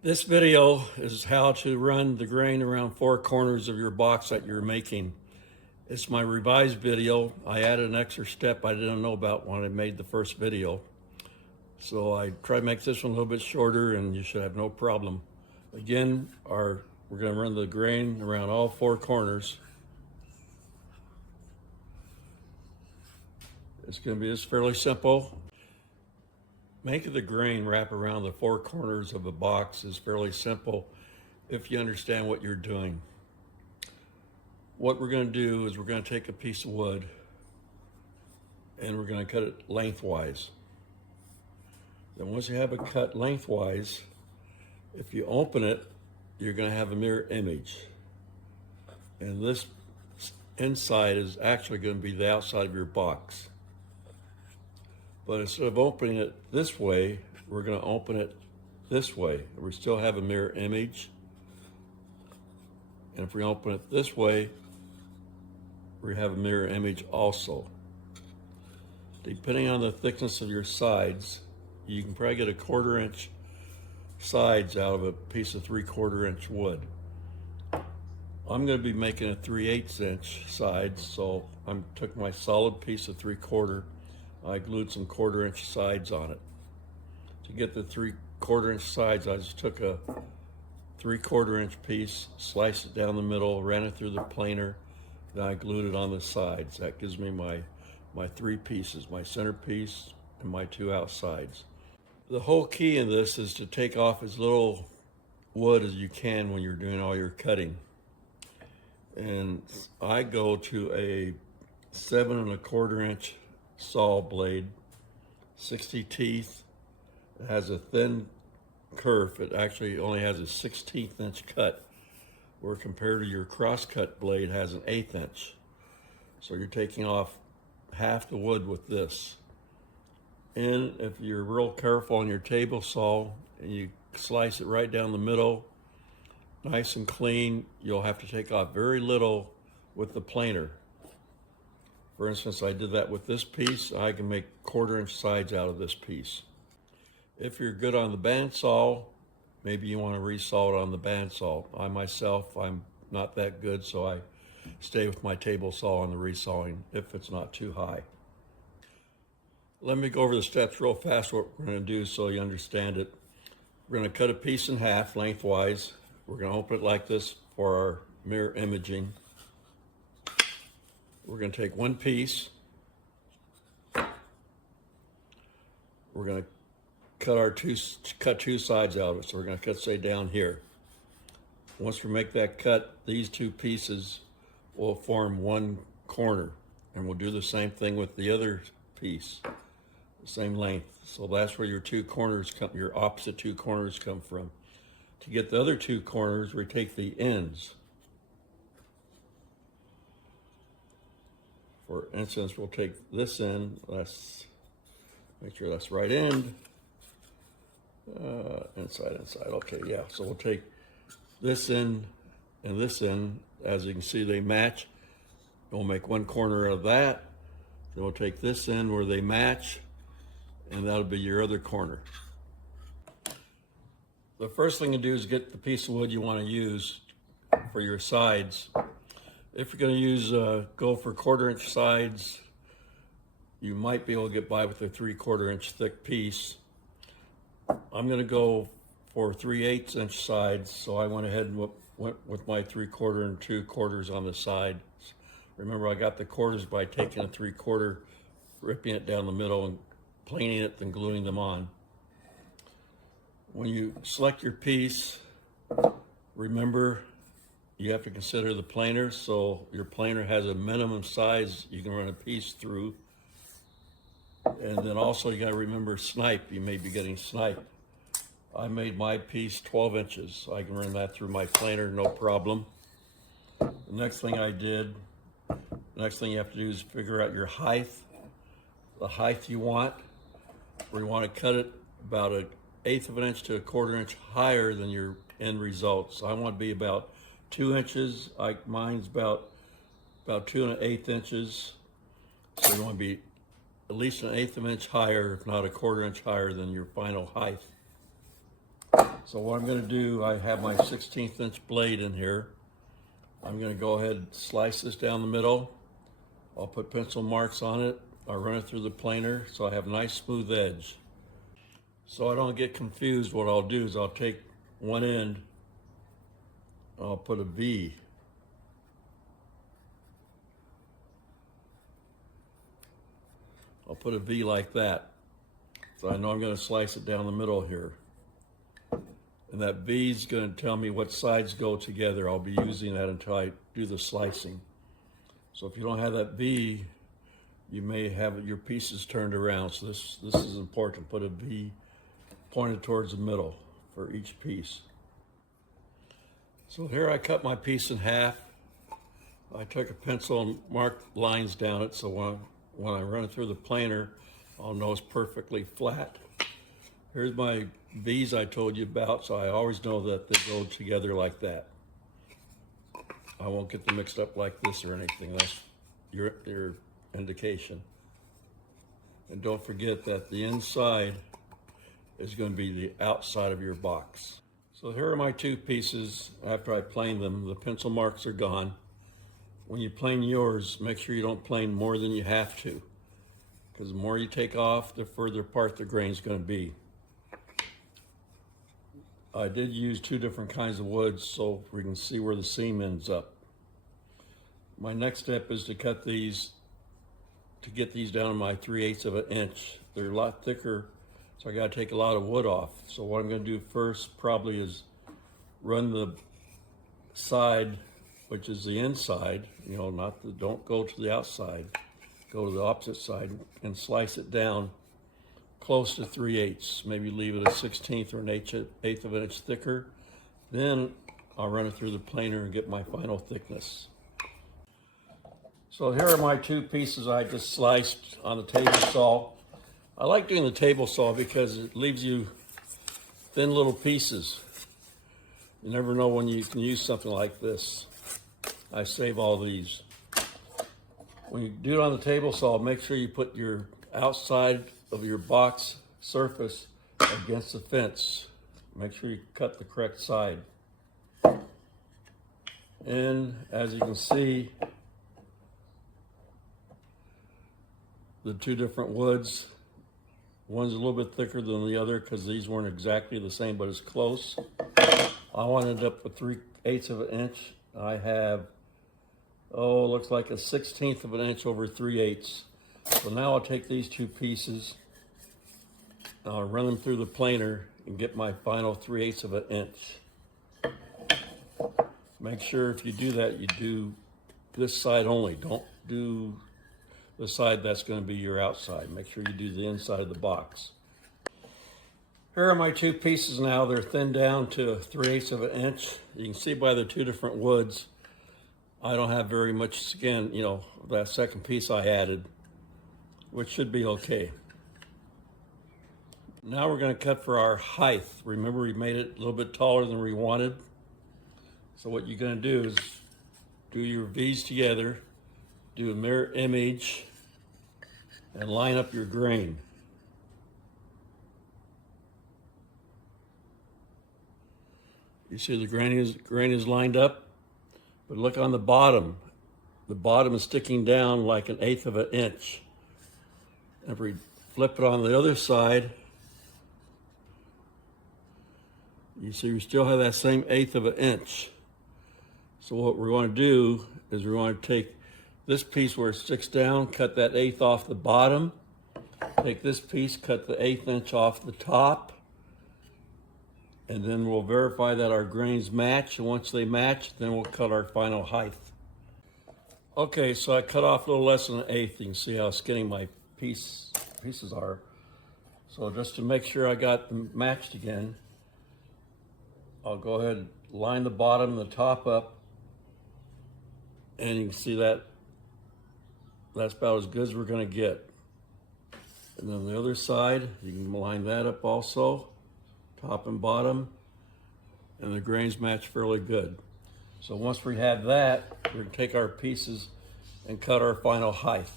This video is how to run the grain around four corners of your box that you're making. It's my revised video. I added an extra step I didn't know about when I made the first video. So I tried to make this one a little bit shorter and you should have no problem. Again, we're going to run the grain around all four corners. It's going to be just fairly simple. Making the grain wrap around the four corners of a box is fairly simple if you understand what you're doing. What we're going to do is we're going to take a piece of wood and we're going to cut it lengthwise. Then once you have it cut lengthwise, if you open it, you're going to have a mirror image. And this inside is actually going to be the outside of your box. But instead of opening it this way, we're going to open it this way. We still have a mirror image. And if we open it this way, we have a mirror image also. Depending on the thickness of your sides, you can probably get a 1/4 inch sides out of a piece of 3/4 inch wood. I'm going to be making a 3/8 inch sides, so I took my solid piece of 3/4. I glued some 1/4 inch sides on it. To get the 3/4 inch sides, I just took a 3/4 inch piece, sliced it down the middle, ran it through the planer, then I glued it on the sides. That gives me my three pieces, my center piece and my two outsides. The whole key in this is to take off as little wood as you can when you're doing all your cutting. And I go to a 7 1/4 inch saw blade, 60 teeth. It has a thin kerf. It actually only has a 1/16 inch cut, where compared to your crosscut blade has an 1/8 inch. So you're taking off half the wood with this. And if you're real careful on your table saw and you slice it right down the middle, nice and clean, you'll have to take off very little with the planer. For instance, I did that with this piece. I can make 1/4 inch sides out of this piece. If you're good on the bandsaw, maybe you want to resaw it on the bandsaw. I myself, I'm not that good, so I stay with my table saw on the resawing if it's not too high. Let me go over the steps real fast, what we're going to do so you understand it. We're going to cut a piece in half lengthwise. We're going to open it like this for our mirror imaging. We're going to take one piece. We're going to cut two sides out of it. So we're going to cut, say, down here. Once we make that cut, these two pieces will form one corner. And we'll do the same thing with the other piece, the same length. So that's where your two corners come, your opposite two corners come from. To get the other two corners, we take the ends. For instance, we'll take this end, let's make sure that's right end, inside, okay, yeah. So we'll take this end and this end, as you can see they match. We'll make one corner of that, then we'll take this end where they match, and that'll be your other corner. The first thing to do is get the piece of wood you want to use for your sides. If you're going to use go for 1/4 inch sides, you might be able to get by with a 3/4 inch thick piece. I'm going to go for 3/8 inch sides, so I went ahead and went with my 3/4 and 2/4 on the sides. Remember, I got the quarters by taking a 3/4, ripping it down the middle and planing it, then gluing them on. When you select your piece, remember you have to consider the planer. So your planer has a minimum size you can run a piece through. And then also you got to remember snipe. You may be getting snipe. I made my piece 12 inches. So I can run that through my planer, no problem. The next thing you have to do is figure out your height, the height you want. We want to cut it about 1/8 of an inch to 1/4 inch higher than your end result. So I want to be about 2 inches. Mine's about 2 1/8 inches. So you want to be at least 1/8 of an inch higher, if not 1/4 inch higher than your final height. So what I'm going to do, I have my 16th inch blade in here. I'm going to go ahead and slice this down the middle. I'll put pencil marks on it. I'll run it through the planer so I have a nice smooth edge. So I don't get confused, what I'll do is I'll take one end, I'll put a V. I'll put a V like that. So I know I'm going to slice it down the middle here. And that V is going to tell me what sides go together. I'll be using that until I do the slicing. So if you don't have that V, you may have your pieces turned around. So this is important. Put a V pointed towards the middle for each piece. So here I cut my piece in half. I took a pencil and marked lines down it, so when I run it through the planer, I'll know it's perfectly flat. Here's my V's I told you about, so I always know that they go together like that. I won't get them mixed up like this or anything. That's your indication. And don't forget that the inside is going to be the outside of your box. So here are my two pieces. After I plane them, the pencil marks are gone. When you plane yours, make sure you don't plane more than you have to, because the more you take off, the further apart the grain is going to be. I did use two different kinds of woods so we can see where the seam ends up. My next step is to cut these, to get these down to my 3/8 of an inch. They're a lot thicker, so I got to take a lot of wood off. So what I'm going to do first probably is run the side, which is the inside, don't go to the outside, go to the opposite side and slice it down close to 3/8, maybe leave it a 1/16 or an eighth of an inch thicker. Then I'll run it through the planer and get my final thickness. So here are my two pieces I just sliced on the table saw. I like doing the table saw because it leaves you thin little pieces. You never know when you can use something like this. I save all these. When you do it on the table saw, make sure you put your outside of your box surface against the fence. Make sure you cut the correct side. And as you can see, the two different woods, one's a little bit thicker than the other because these weren't exactly the same, but it's close. I ended up with 3/8 of an inch. I have, looks like a 1/16 of an inch over 3/8. So now I'll take these two pieces, I'll run them through the planer and get my final 3/8 of an inch. Make sure if you do that, you do this side only. Don't do the side that's going to be your outside. Make sure you do the inside of the box. Here are my two pieces now. They're thinned down to 3/8 of an inch. You can see by the two different woods, I don't have very much skin, that second piece I added, which should be okay. Now we're going to cut for our height. Remember, we made it a little bit taller than we wanted. So what you're going to do is do your V's together, do a mirror image, and line up your grain. You see the grain is lined up, but look on the bottom. The bottom is sticking down like 1/8 of an inch. If we flip it on the other side, you see we still have that same 1/8 of an inch. So what we want to do is we want to take this piece where it sticks down, cut that 1/8 off the bottom, take this piece, cut the 1/8 inch off the top, and then we'll verify that our grains match. And once they match, then we'll cut our final height. Okay, so I cut off a little less than 1/8. You can see how skinny my pieces are. So just to make sure I got them matched again, I'll go ahead and line the bottom and the top up. And you can see that that's about as good as we're going to get. And then the other side, you can line that up also, top and bottom, and the grains match fairly good. So once we have that, we're going to take our pieces and cut our final height.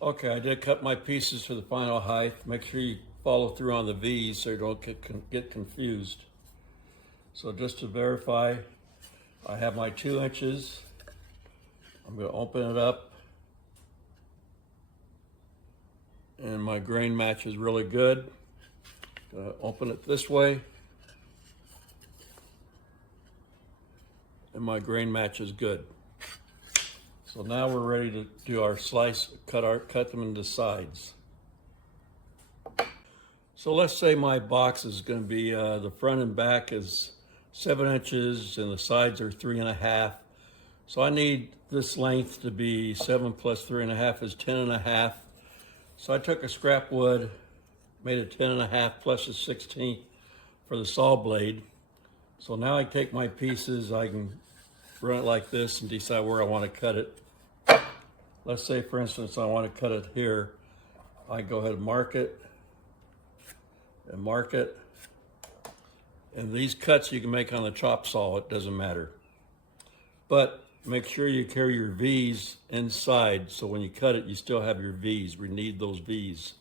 Okay, I did cut my pieces to the final height. Make sure you follow through on the V's so you don't get confused. So just to verify, I have my 2 inches. I'm going to open it up. And my grain match is really good. Open it this way. And my grain match is good. So now we're ready to do our slice, cut them into sides. So let's say my box is going to be, the front and back is 7 inches and the sides are 3.5. So I need this length to be 7 plus 3.5 is 10.5. So I took a scrap wood, made it 10.5 plus a 16th for the saw blade. So now I take my pieces, I can run it like this and decide where I want to cut it. Let's say, for instance, I want to cut it here. I go ahead and mark it. And these cuts you can make on the chop saw, it doesn't matter. But make sure you carry your V's inside, so when you cut it, you still have your V's. We need those V's.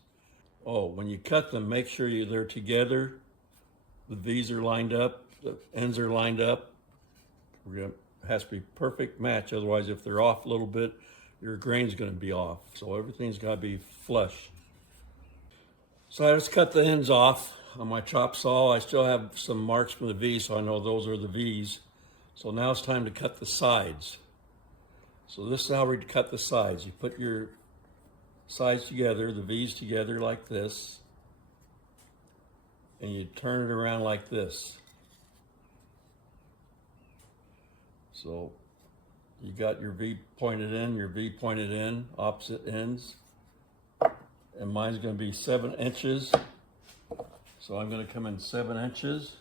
Oh, when you cut them, make sure they're together. The V's are lined up, the ends are lined up. It has to be perfect match, otherwise if they're off a little bit, your grain's gonna be off. So everything's gotta be flush. So I just cut the ends off on my chop saw. I still have some marks from the V, so I know those are the V's. So now it's time to cut the sides. So this is how we cut the sides. You put your sides together, the V's together like this, and you turn it around like this. So you got your V pointed in, your V pointed in, opposite ends. And mine's going to be 7 inches. So I'm going to come in 7 inches.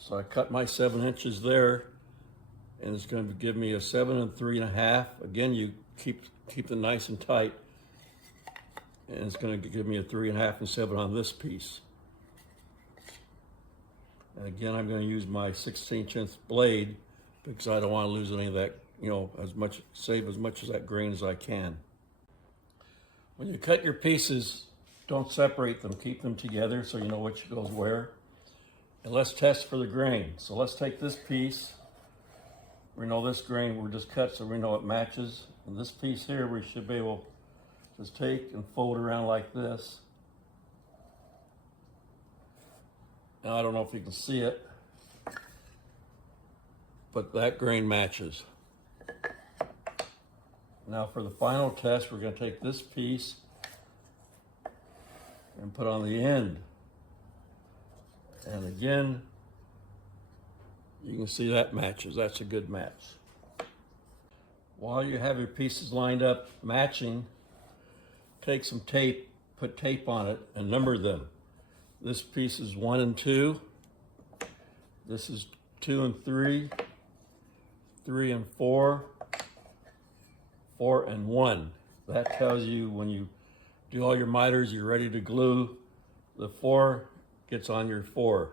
So I cut my 7 inches there, and it's going to give me a 7 3.5. Again, you keep it nice and tight, and it's going to give me a 3.5 and 7 on this piece. And again, I'm going to use my 16th blade because I don't want to lose any of that, save as much of that grain as I can. When you cut your pieces, don't separate them, keep them together so you know which goes where. And let's test for the grain. So let's take this piece. We know this grain we're just cut, so we know it matches. And this piece here, we should be able to just take and fold around like this. Now, I don't know if you can see it, but that grain matches. Now for the final test, we're going to take this piece and put on the end. And again, you can see that matches. That's a good match. While you have your pieces lined up matching, take some tape, put tape on it, and number them. This piece is 1 and 2. This is 2 and 3, 3 and 4, 4 and 1. That tells you when you do all your miters, you're ready to glue. The 4 gets on your 4.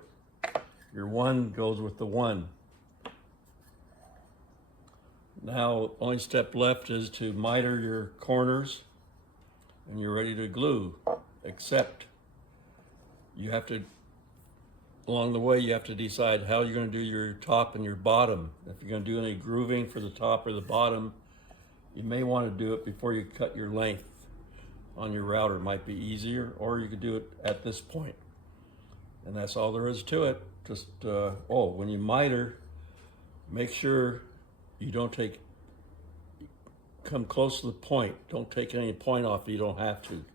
Your 1 goes with the 1. Now, only step left is to miter your corners, and you're ready to glue, except you have to, along the way, you have to decide how you're going to do your top and your bottom. If you're going to do any grooving for the top or the bottom, you may want to do it before you cut your length on your router. It might be easier, or you could do it at this point. And that's all there is to it. Just, when you miter, make sure you don't come close to the point. Don't take any point off if you don't have to.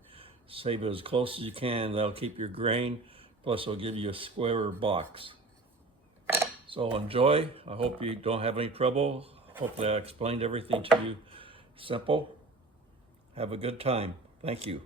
Save it as close as you can. That'll keep your grain, plus it'll give you a squarer box. So enjoy. I hope you don't have any trouble. Hopefully I explained everything to you simple. Have a good time. Thank you.